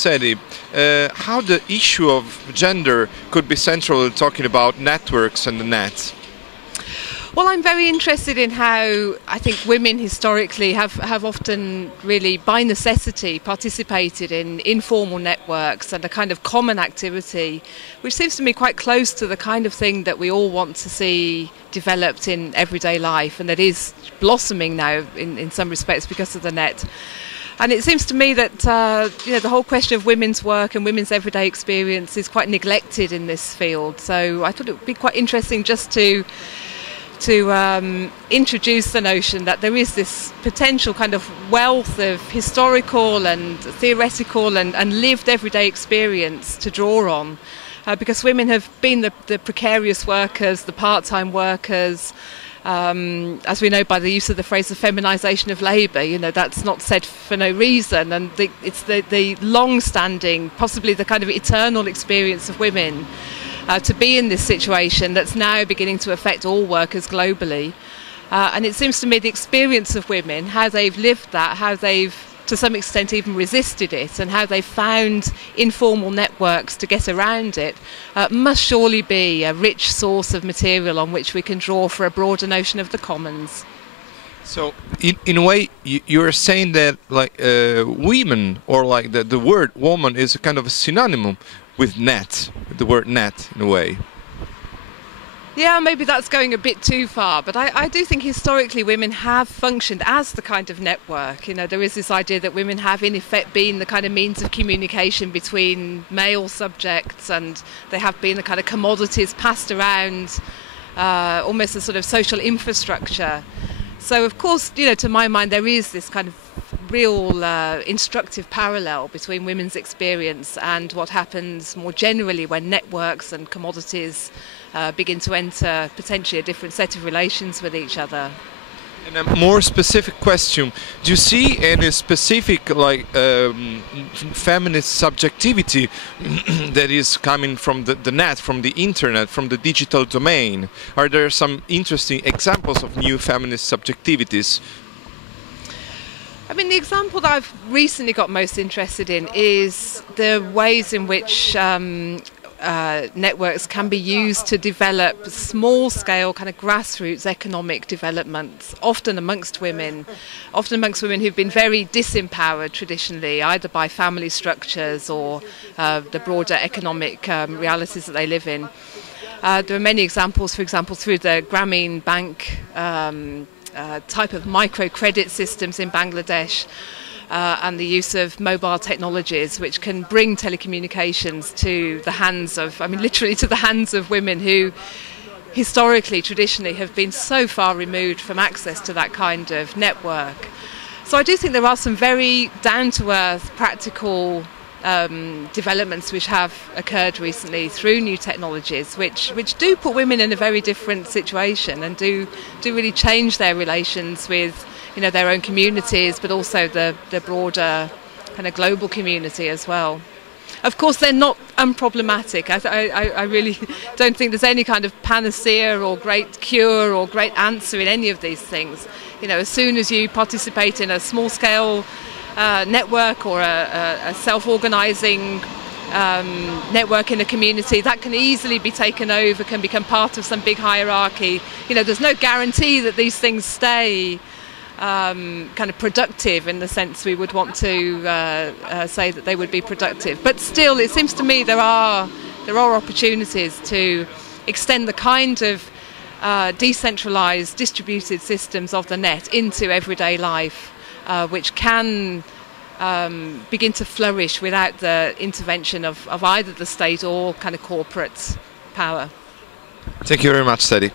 Sandie, how the issue of gender could be central in talking about networks and the net? Well, I'm very interested in how I think women historically have often really, by necessity, participated in informal networks and a kind of common activity, which seems to me quite close to the kind of thing that we all want to see developed in everyday life, and that is blossoming now in some respects because of the net. And it seems to me that the whole question of women's work and women's everyday experience is quite neglected in this field. So I thought it would be quite interesting just to introduce the notion that there is this potential kind of wealth of historical and theoretical and lived everyday experience to draw on. Because women have been the precarious workers, the part-time workers, as we know by the use of the phrase the feminisation of labour. You know, that's not said for no reason, and it's the long-standing, possibly the kind of eternal experience of women to be in this situation that's now beginning to affect all workers globally. And it seems to me the experience of women, how they've lived that, how they've to some extent even resisted it, and how they found informal networks to get around it, must surely be a rich source of material on which we can draw for a broader notion of the commons. So, in a way, you're saying that women, or like the word woman, is a kind of a synonym with net, the word net, in a way. Yeah, maybe that's going a bit too far, but I do think historically women have functioned as the kind of network. You know, there is this idea that women have in effect been the kind of means of communication between male subjects, and they have been the kind of commodities passed around, almost a sort of social infrastructure. So of course, you know, to my mind there is this kind of real instructive parallel between women's experience and what happens more generally when networks and commodities begin to enter potentially a different set of relations with each other. And a more specific question: do you see any specific feminist subjectivity that is coming from the net, from the internet, from the digital domain? Are there some interesting examples of new feminist subjectivities? I mean, the example that I've recently got most interested in is the ways in which networks can be used to develop small-scale kind of grassroots economic developments, often amongst women who've been very disempowered traditionally, either by family structures or the broader economic realities that they live in. There are many examples, for example, through the Grameen Bank type of microcredit systems in Bangladesh, and the use of mobile technologies which can bring telecommunications to the hands of, I mean literally to the hands of women who historically, traditionally have been so far removed from access to that kind of network. So I do think there are some very down-to-earth, practical developments which have occurred recently through new technologies which do put women in a very different situation and do really change their relations with, you know, their own communities, but also the broader kind of global community as well. Of course, they're not unproblematic. I really don't think there's any kind of panacea or great cure or great answer in any of these things. You know, as soon as you participate in a small-scale network or a self-organising network in a community, that can easily be taken over, can become part of some big hierarchy. You know, there's no guarantee that these things stay kind of productive in the sense we would want to say that they would be productive. But still, it seems to me there are opportunities to extend the kind of decentralised, distributed systems of the net into everyday life, which can begin to flourish without the intervention of either the state or kind of corporate power. Thank you very much, Sandie.